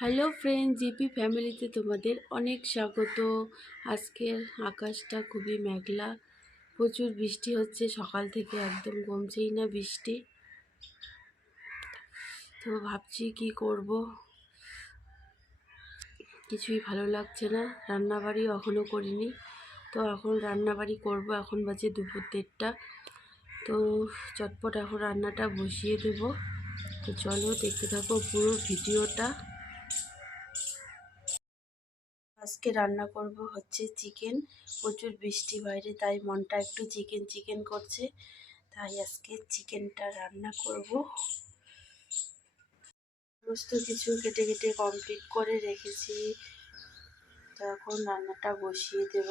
Hello friend, GP ফ্যামিলিতে তোমাদের অনেক স্বাগত। আজকের আকাশটা খুবই মেঘলা, প্রচুর বৃষ্টি হচ্ছে সকাল থেকে, একদম কমছেই না বৃষ্টি। তো ভাবছি কি করব, কিছুই ভালো লাগছে না। রান্নাবাড়িও এখনও করিনি, তো এখন রান্নাবাড়ি করব। এখন বাজে দুপুর 1:30। তো চটপট এখন রান্নাটা বসিয়ে দেব। তো চলো দেখতে থাকো পুরো ভিডিওটা। আজকে রান্না করব হচ্ছে চিকেন। প্রচুর বৃষ্টি বাইরে, তাই মনটা একটু চিকেন চিকেন করছে, তাই আজকে চিকেনটা রান্না করব। সমস্ত কিছু কেটে কেটে কমপ্লিট করে রেখেছি, তো এখন রান্নাটা বসিয়ে দেব।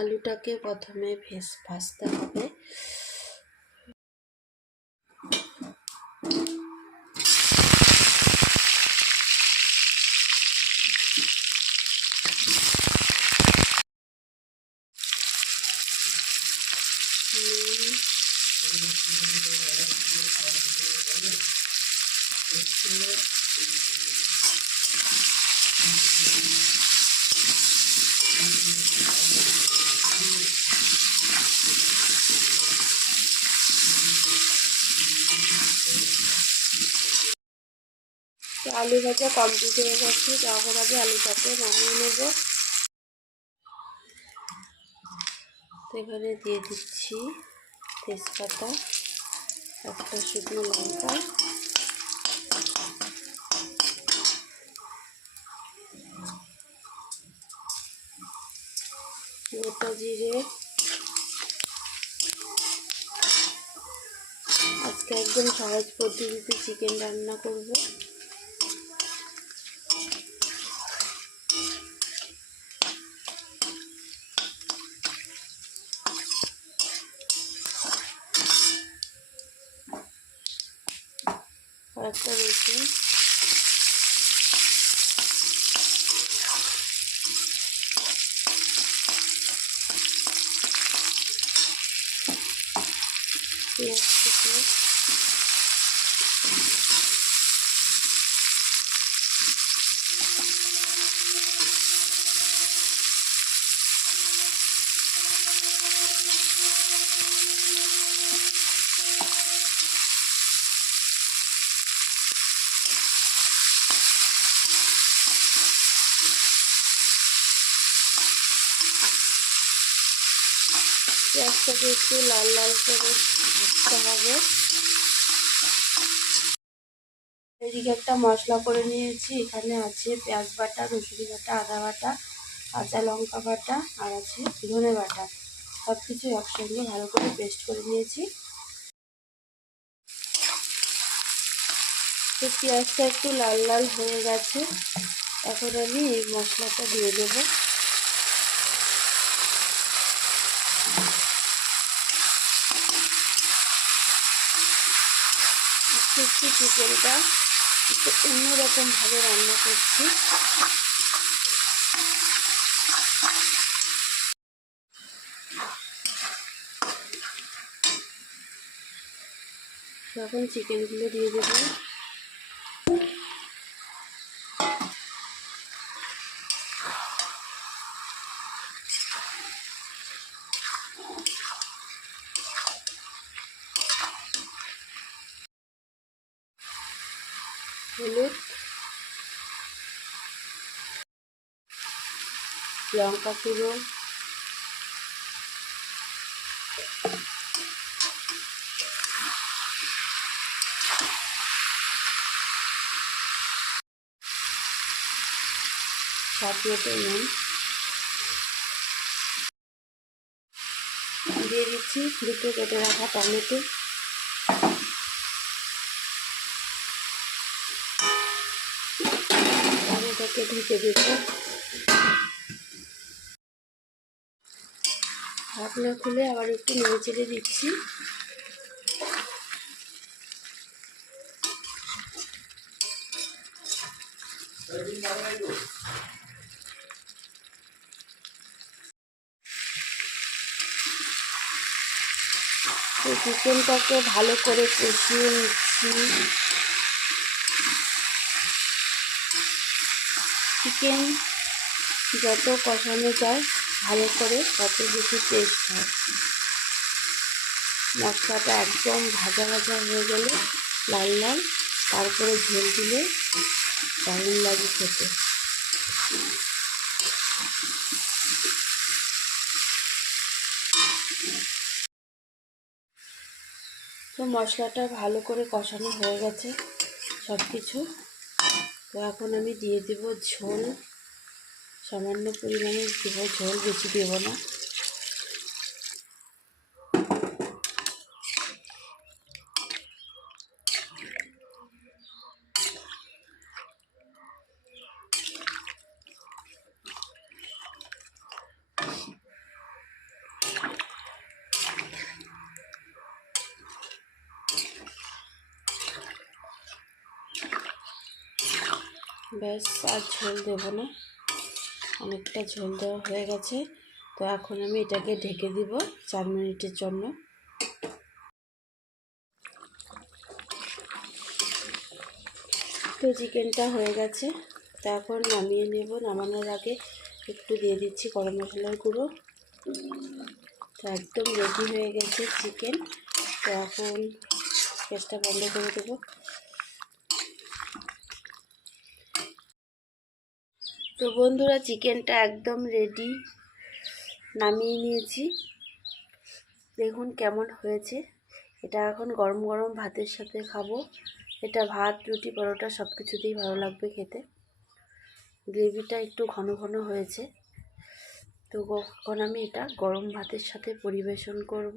আলুটাকে প্রথমে ভাজতে হবে। আলু ভাজা কমপ্লিট হয়ে গেছে, তারপর আগে আলুটাকে নামিয়ে নেব। এখানে দিয়ে দিচ্ছি তেজপাতা, একটা শুকনো লঙ্কা, গোটা জিরে। আজকে একদম সহজ পদ্ধতিতে চিকেন রান্না করব। আর একটা রসুন, পেঁয়াজ কুচি, পেঁয়াজটাকে একটু লাল লাল করে ভাজতে হবে। এদিকে একটা মশলা করে নিয়েছি, এখানে আছে পেঁয়াজ বাটা, রসুন বাটা, আদা বাটা, কাঁচা লঙ্কা বাটা, আর আছে ধনে বাটা। সব কিছু একসঙ্গে ভালো করে পেস্ট করে নিয়েছি। তো পেঁয়াজটা একটু লাল লাল হয়ে গেছে, এখন আমি এই মশলাটা দিয়ে দেবো। একটু চিকেনটা একটু অন্যরকমভাবে রান্না করছি। এখন চিকেনগুলো দিয়ে দেবো। হলুদ, লঙ্কা গুঁড়ো, স্বাদ মতো নুন দিয়ে দিচ্ছি, দুটো কেটে রাখা টমেটো, টমেটোকে ঢেকে দেবো। ঢাকনা খুলে আবার একটু নেড়ে চেড়ে দিচ্ছি। তো চিকেনটাকে ভালো করে কষিয়ে নিচ্ছি। চিকেন যত কষানো যায় ভালো করে তত বেশি টেস্ট হয়। মশলাটা একদম ভাজা ভাজা হয়ে গেলে লাল লাল, তারপরে ঝোল দিলে দারুণ লাগে খেতে। তো মশলাটা ভালো করে কষানো হয়ে গেছে সব কিছু। তো এখন আমি দিয়ে দেব ঝোল, সামান্য পরিমাণে দেব ঝোল, বেশি দেব না। ব্যাস, আর ঝোল দেব না, অনেকটা ঝোল দেওয়া হয়ে গেছে। তো এখন আমি এটাকে ঢেকে দিব 4 মিনিটের জন্য। তো চিকেনটা হয়ে গেছে, তো এখন নামিয়ে নেব। নামানোর আগে একটু দিয়ে দিচ্ছি গরম মশলার গুঁড়ো। তো একদম রেডি হয়ে গেছে চিকেন। তো এখন গ্যাসটা বন্ধ করে দেবো। তো বন্ধুরা, চিকেনটা একদম রেডি, নামিয়ে নিয়েছি। দেখুন কেমন হয়েছে। এটা এখন গরম গরম ভাতের সাথে খাবো। এটা ভাত, রুটি, পরোটা সব কিছুতেই ভালো লাগবে খেতে। গ্রেভিটা একটু ঘন ঘন হয়েছে। তো এখন আমি এটা গরম ভাতের সাথে পরিবেশন করব।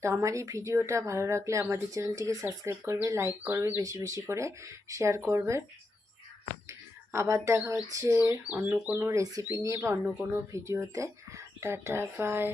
তো আমার এই ভিডিওটা ভালো লাগলে আমাদের চ্যানেলটিকে সাবস্ক্রাইব করবে, লাইক করবে, বেশি বেশি করে শেয়ার করবে। আবার দেখা হচ্ছে অন্য কোনো রেসিপি নিয়ে বা অন্য কোনো ভিডিওতে। Tata, by.